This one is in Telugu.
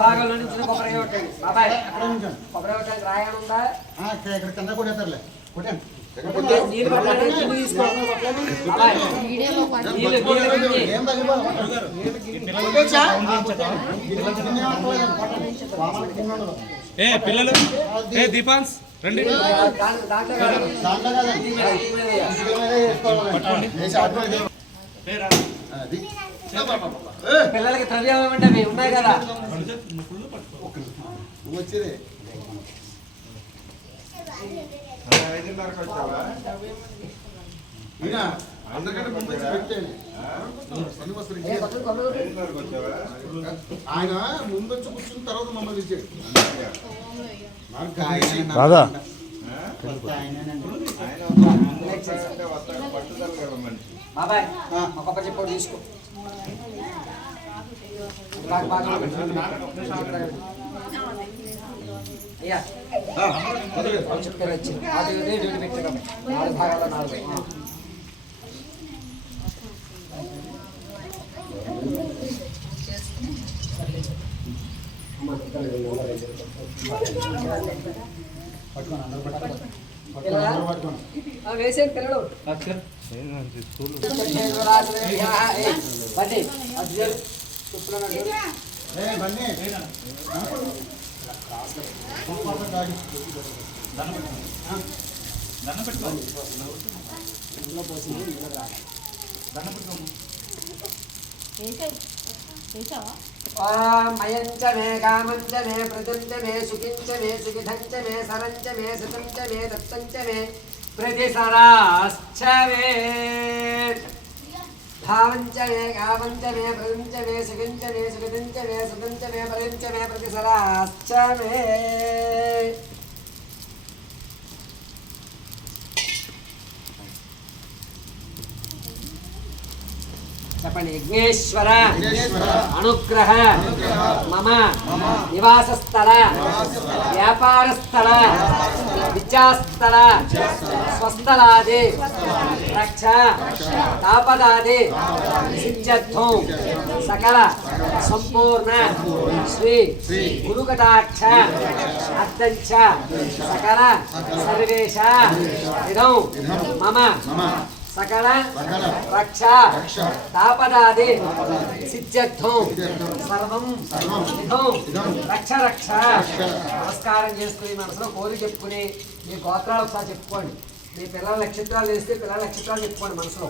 భాగంలో నుంచి కొబ్బరి కొట్టండి బాబాయ్. కొబ్బరి కొట్టండి రాయడం ఉందా? ఇక్కడ కింద కొట్టేస్తారులే. కొట్టండి. నీళ్ళు పట్టాలి. నీళ్ళు తీసుకోండి బాబాయ్. నీళ్ళు పిల్లలు దీపాన్స్ రండి. పిల్లలకి ద్రవ్యం ఏమంటే అవి ఉన్నాయి కదా. వచ్చేది అందరికంటే ఆయన ముందొచ్చి కూర్చున్న తర్వాత మమ్మల్ని ఇచ్చాడు. రాదా బాబాయ్ ఒక్కొక్క చెప్పు తీసుకో. అయ్యా చెప్తారు వచ్చింది అది డ్యూటీ పెట్టాం 4 భాగాలు 4. వేసేది పిల్లలు మయంచ మే కామంచ మే ప్రజంచ మే సుఖించ మే సుఖిధంచ మే సరంచ మే సుతంచ మే దత్తంచ మే ప్రతిసరాశ్చ మే భావంచ మే కామంచ మే ప్రజంచ మే సుఖించ మే సుఖిధంచ మే సుతంచ మే పరంచ మే ప్రతిసరాశ్చ మే. చెప్పండి. యజ్ఞేశ్వర అనుగ్రహ మమ నివాసస్థల వ్యాపారస్థల విద్యాస్థల స్వస్థలాది రక్ష తాపదాది సిద్ధ్యర్థం సకల సంపూర్ణ శ్రీ గురుకటాక్ష అర్ధంచ సకల సర్వేష ఇదం మమ సకల రక్ష తాపదాది సిద్ధ్యర్థం సర్వం ఇదం రక్ష రక్ష. నమస్కారం చేసుకుని మనసులో కోరి చెప్పుకుని మీ గోత్రాలు ఒకసారి చెప్పుకోండి. మీ పిల్లల నక్షత్రాలు వేస్తే పిల్లల నక్షత్రాలు చెప్పుకోండి మనసులో.